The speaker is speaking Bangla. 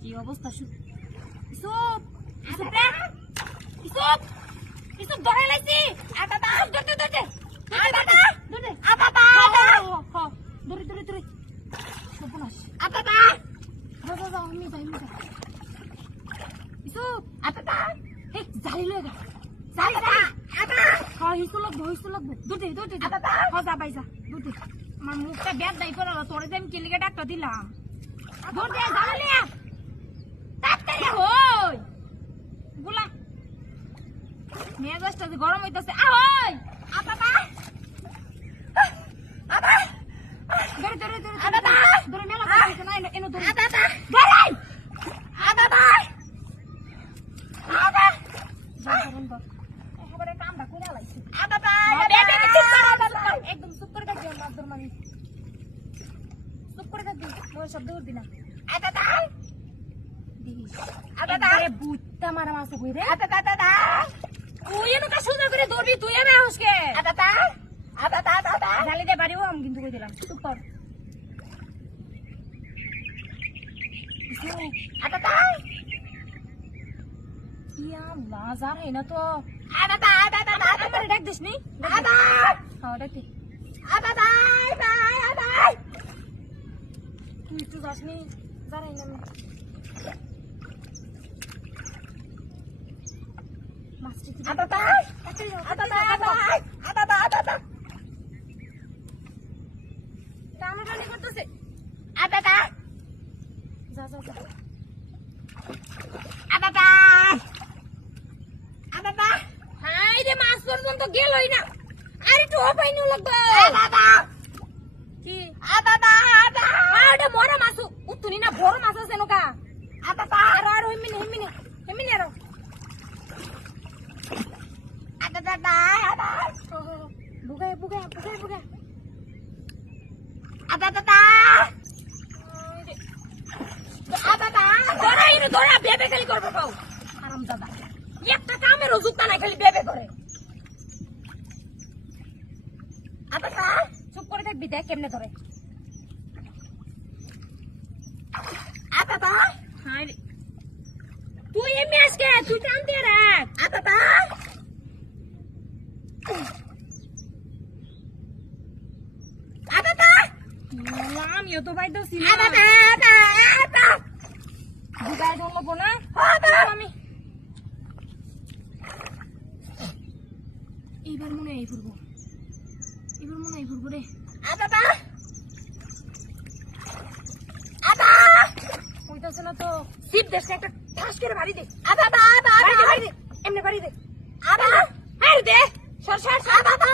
কি অবস্থা ইসুপ ইসুপ রে ইসুপ ইসুপ ধরে লাইছি আটা ধরতে ধরতে আটা ধরতে আটা ধরে ধরে ধরে সপনাস আটা যাও আমি যাই ইসুপ আটা হে জালি লগা জালি আটা হ্যাঁ হিসু লাগবো ধরতে ধরতে আটা হ্যাঁ যা বাইজা ধরতে আমার মুখটা ব্যাগ দাই করে তোরে যে আমি কেলিকে ডাক্তার দিলাম ধরতে জালি তাড়াতাড়ি হই গুলা মেজাজটা যে গরম হইতাছে আহই আটা ধরে ধরে ধরে আটা ধরে মেলা করতে না এনো ধরে আটা ধরে আটা জানতাম তো এবারে কামটা কোনা লাইছি আটা বেবে চুপ কর একদম চুপ করে কাজ না তোর মানে চুপ করে কাজ ওই শব্দ করবি না আটা আরে বুটটা মারা মাছ কই রে আটা তুই এনে কা সুন্দর করে দৌড়বি তুই এনে আসকে আটা জালি দে বাড়িও আমি কিন্তু কই দিলাম চুপ কর আটা ইয়া লাজার হে না তো আটা আমারে ডাক দিস নি আটা হ্যাঁ ডাকতি আটা তুই তো যাসনি জানাই না মাছটি কি আটা টানাটানি করতেছে আটা যা আটা হাই রে মাছ পর্যন্ত গেলই না আরে তো পাইনো লাগবে কি আটা আরে মরা মাছ উতুনি না বড় মাছ আছে নকা আটা আর হিমিনে র আটা বুগায় আটা ধরা বেবে খালি করবে পাও আরাম দাদা একটা কামের অজুতা নাই খালি বেবে করে আটা চুপ করে থাকবি দেখ কেমনে ধরে আটা হাই তুই এমনি আজকে তুই টানতে রাখ আটা আমিও তো বাইদ ছিল বুগাই ধরবো না আমি এইবার মনে হয় ফুরবো রে কইতাছে না তো সিপ দেশে একটা ঠাস করে বাড়ি দে এমনি বাড়ি দে আরে দে সর